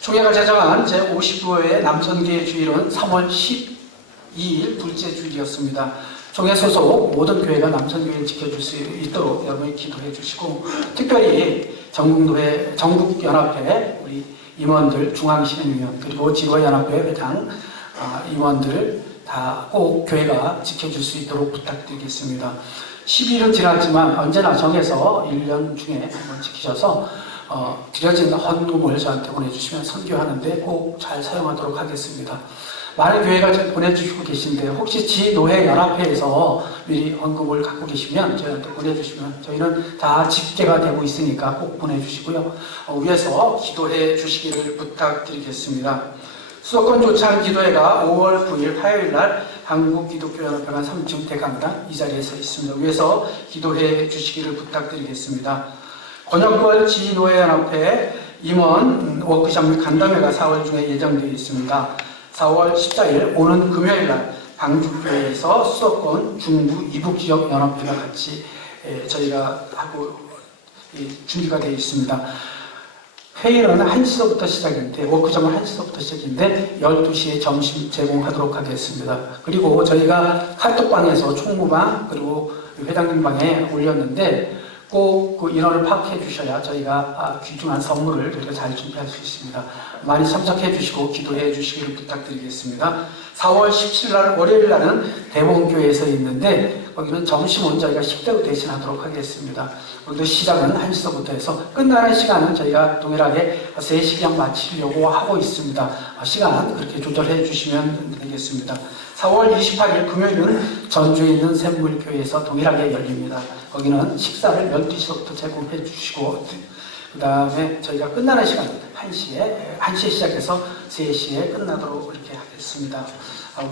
총회가 제정한 제59회 남선교회 주일은 3월 12일 둘째 주일이었습니다. 총회 소속 모든 교회가 남선교회를 지켜줄 수 있도록 여러분이 기도해 주시고 특별히 전국노회, 전국연합회 우리 임원들, 중앙신임위원 그리고 지도연합회 회장 임원들 다 꼭 교회가 지켜줄 수 있도록 부탁드리겠습니다. 10일은 지났지만 언제나 정해서 1년 중에 한번 지키셔서 드려진 헌금을 저한테 보내주시면 선교하는데 꼭 잘 사용하도록 하겠습니다. 많은 교회가 지금 보내주시고 계신데 혹시 지노회 연합회에서 미리 헌금을 갖고 계시면 저희한테 보내주시면 저희는 다 집계가 되고 있으니까 꼭 보내주시고요. 위에서 기도해 주시기를 부탁드리겠습니다. 수도권 조찬 기도회가 5월 9일 화요일날 한국기독교연합회관 3층 대강당 이 자리에서 있습니다. 위에서 기도해 주시기를 부탁드리겠습니다. 권역별 지노회연합회 임원 워크숍 및 간담회가 4월 중에 예정되어 있습니다. 4월 14일 오는 금요일날 방주교회에서 수도권 중부 이북지역 연합회가 같이 저희가 하고 준비가 되어 있습니다. 회의는 1시서부터 시작인데 워크숍은 1시서부터 시작인데 12시에 점심 제공하도록 하겠습니다. 그리고 저희가 카톡방에서 총무방 그리고 회장님방에 올렸는데 꼭 그 인원을 파악해 주셔야 저희가 귀중한 선물을 저희가 잘 준비할 수 있습니다. 많이 참석해 주시고 기도해 주시기를 부탁드리겠습니다. 4월 17일 날 월요일 날은 대봉교회에서 있는데 거기는 점심은 저희가 식대로 대신하도록 하겠습니다. 오늘도 시작은 1시서부터 해서 끝나는 시간은 저희가 동일하게 3시경 마치려고 하고 있습니다. 시간 그렇게 조절해 주시면 되겠습니다. 4월 28일 금요일은 전주에 있는 샘물교회에서 동일하게 열립니다. 거기는 식사를 12시부터 제공해 주시고 그 다음에 저희가 끝나는 시간 1시에 시작해서 3시에 끝나도록 이렇게 하겠습니다.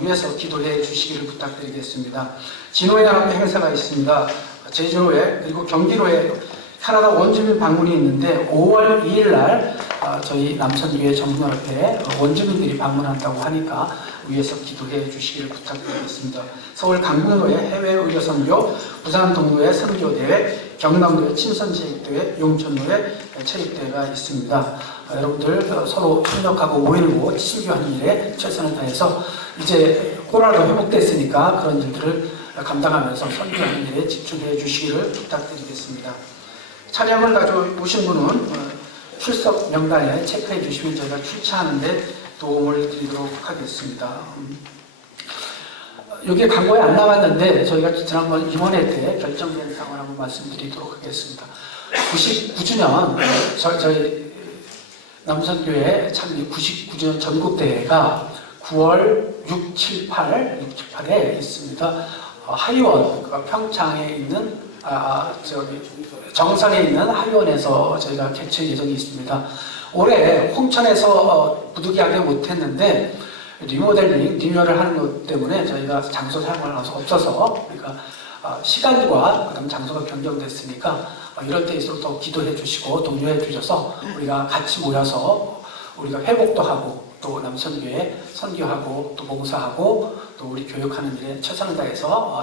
위에서 기도해 주시기를 부탁드리겠습니다. 진호회 연합회 행사가 있습니다. 제주도에 그리고 경기도에 캐나다 원주민 방문이 있는데 5월 2일 날 저희 남천교회 전문연합회에 원주민들이 방문한다고 하니까 위에서 기도해 주시기를 부탁드리겠습니다. 서울 강릉도에 해외 의료 선교, 부산 동도에 선교 대회, 경남도에 친선 체육대회, 용천도에 체육대회가 있습니다. 여러분들 서로 협력하고 모이고 친교하는 일에 최선을 다해서 이제 코로나도 회복됐으니까 그런 일들을 감당하면서 선교하는 일에 집중해 주시기를 부탁드리겠습니다. 차량을 가져오신 분은 출석 명단에 체크해 주시면 저희가 출차하는데 도움을 드리도록 하겠습니다. 여기에 광고에 안 나왔는데 저희가 지난번 임원회 때 결정된 상황을 한번 말씀드리도록 하겠습니다. 99주년 저희 남천교회 창립 99주년 전국대회가 9월 6, 7, 8에 있습니다. 하이원, 평창에 있는 정선에 있는 하이원에서 저희가 개최 예정이 있습니다. 올해 홍천에서 부득이하게 못했는데 리모델링, 리뉴얼을 하는 것 때문에 저희가 장소 사용할 수 없어서 그러니까 시간과 그다음 장소가 변경됐으니까 이럴 때일수록 더 기도해 주시고 독려해 주셔서 우리가 같이 모여서 우리가 회복도 하고 또 남천교회 선교하고 또 봉사하고 또 우리 교육하는 일에 최선을 다해서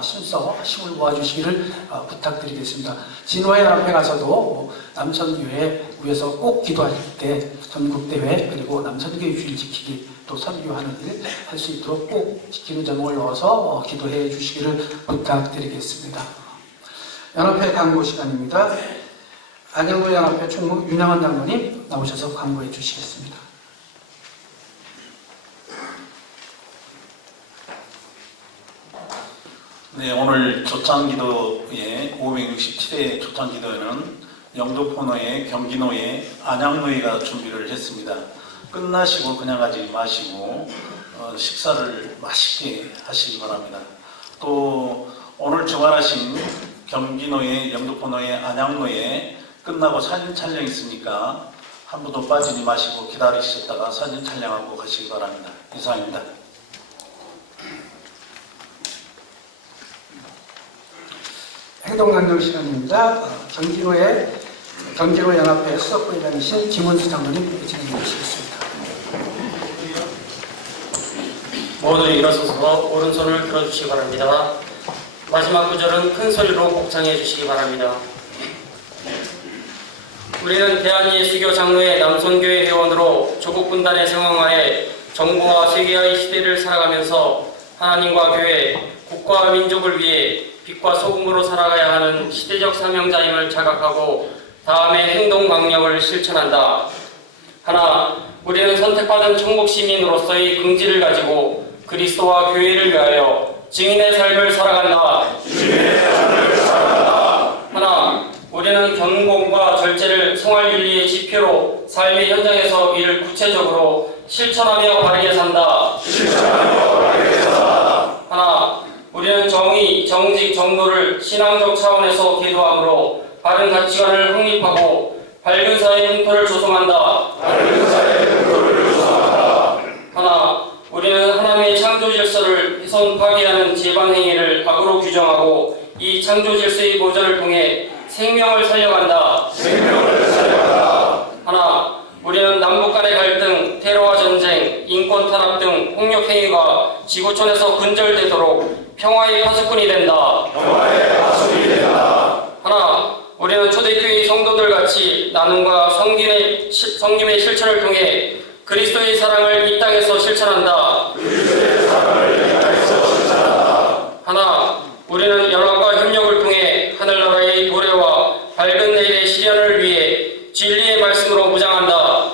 힘을 모아주시기를 부탁드리겠습니다. 진호회 연합회 가서도 남천교회 위해서 꼭 기도할 때 전국대회 그리고 남천교회 주일 지키기 또 선교하는 일 할 수 있도록 꼭 지키는 제목을 넣어서 기도해 주시기를 부탁드리겠습니다. 연합회 광고 시간입니다. 안양도 연합회 총무 윤양원 장로님 나오셔서 광고해 주시겠습니다. 네, 오늘 조창기도의 567회 조창기도에는 영도포노회, 경기노회, 안양노회가 준비를 했습니다. 끝나시고 그냥 가지 마시고 식사를 맛있게 하시기 바랍니다. 또 오늘 주관하신 경기노회, 영도포노회, 안양노회 끝나고 사진 촬영 있으니까 한 분도 빠지지 마시고 기다리셨다가 사진 촬영하고 가시기 바랍니다. 이상입니다. 행동강령 시간입니다. 경기도 연합회 수석부회장이신 김은수 장로님 진행해 주시겠습니다. 모두 일어서서 오른손을 들어주시기 바랍니다. 마지막 구절은 큰 소리로 복창해 주시기 바랍니다. 우리는 대한예수교 장로회 남선교회 회원으로 조국 분단의 상황하에 정부와 세계화의 시대를 살아가면서 하나님과 교회, 국가와 민족을 위해 빛과 소금으로 살아가야 하는 시대적 사명자임을 자각하고 다음의 행동 강령을 실천한다. 하나, 우리는 선택받은 천국 시민으로서의 긍지를 가지고 그리스도와 교회를 위하여 증인의 삶을 살아간다. 하나, 우리는 경공과 절제를 생활윤리의 지표로 삶의 현장에서 이를 구체적으로 실천하며 바르게 산다. 하나, 우리는 정의, 정직, 정도를 신앙적 차원에서 기도함으로 바른 가치관을 확립하고 밝은 사회 풍토를 조성한다. 하나, 우리는 하나님의 창조 질서를 훼손 파괴하는 재반 행위를 악으로 규정하고 이 창조 질서의 보전을 통해 생명을 살려간다. 하나, 우리는 남북 간의 갈등, 테러와 전쟁, 인권 탄압 등 폭력 행위가 지구촌에서 근절되도록 평화의 파수꾼이 된다. 하나, 우리는 초대교회의 성도들 같이 나눔과 섬김의 실천을 통해 그리스도의 사랑을 이 땅에서 실천한다. 하나, 우리는 연합과 협력을 통해 하늘나라의 도래와 밝은 내일의 실현을 위해 진리의 말씀으로 무장한다.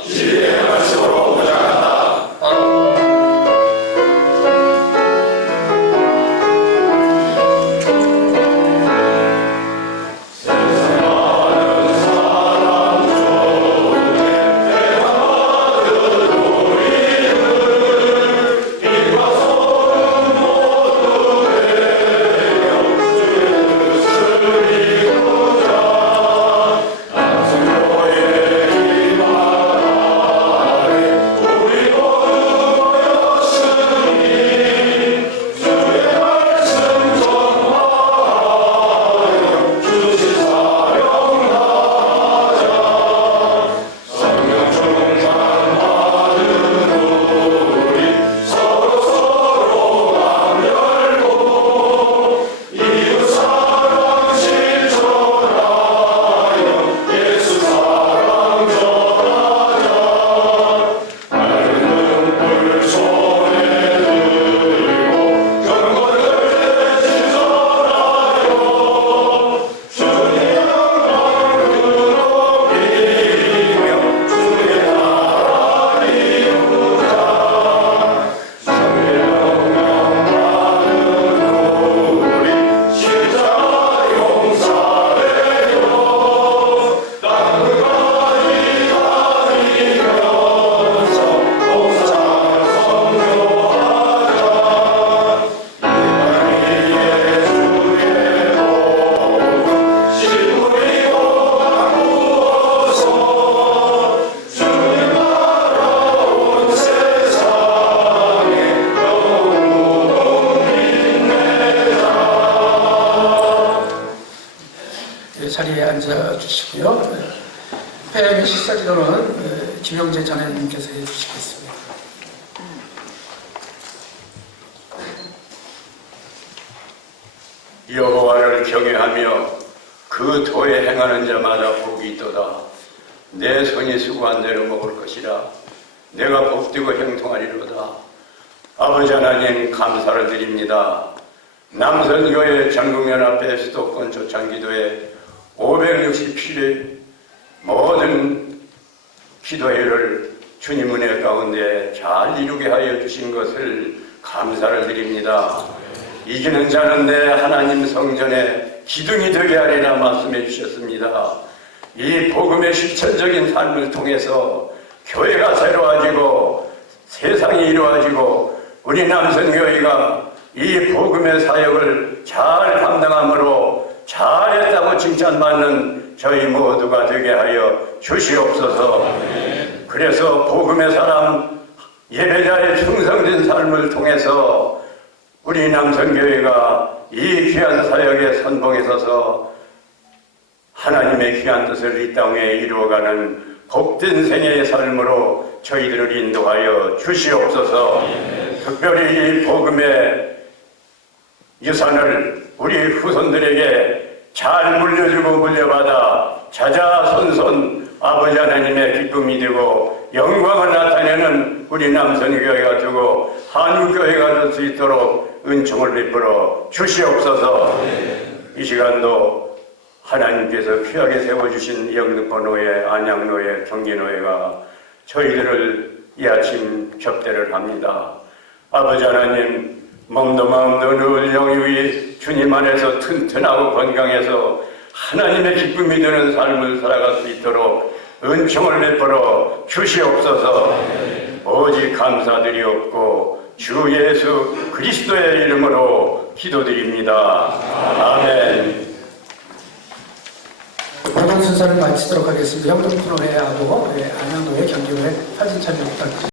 자리에 앉아 주시고요. 폐회 식사지도는 김영재 전회님께서 해주시겠습니다. 여호와를 경외하며 그 도에 행하는 자마다 복이 있도다. 내 손이 수고한 대로 먹을 것이라. 내가 복되고 형통하리로다. 아버지 하나님 감사를 드립니다. 남선교회 전국연합회 수도권 초창기도회 567회 모든 기도회를 주님 은혜 가운데 잘 이루게 하여 주신 것을 감사를 드립니다. 이기는 자는 내 하나님 성전에 기둥이 되게 하리라 말씀해 주셨습니다. 이 복음의 실천적인 삶을 통해서 교회가 새로워지고 세상이 이루어지고 우리 남선교회가 이 복음의 사역을 잘 감당함으로 잘했다고 칭찬받는 저희 모두가 되게 하여 주시옵소서. 그래서 복음의 사람 예배자의 충성된 삶을 통해서 우리 남선교회가 이 귀한 사역에 선봉에 서서 하나님의 귀한 뜻을 이 땅에 이루어가는 복된 생애의 삶으로 저희들을 인도하여 주시옵소서. 특별히 이 복음의 유산을 우리 후손들에게 잘 물려주고 물려받아 자자손손 아버지 하나님의 기쁨이 되고 영광을 나타내는 우리 남선교회가 되고 한국교회가 될 수 있도록 은총을 베풀어 주시옵소서. 이 시간도 하나님께서 귀하게 세워주신 영등포노회, 안양노회, 경기노회가 저희들을 이 아침 접대를 합니다. 아버지 하나님, 몸도 마음도 늘 영육이 주님 안에서 튼튼하고 건강해서 하나님의 기쁨이 되는 삶을 살아갈 수 있도록 은총을 베풀어 주시옵소서. 오직 감사드리옵고 주 예수 그리스도의 이름으로 기도드립니다. 아멘. 모든 순서를 마치도록 하겠습니다. 영등포노회하고 안양노회, 경기노회 사진 촬영 부탁드립니다.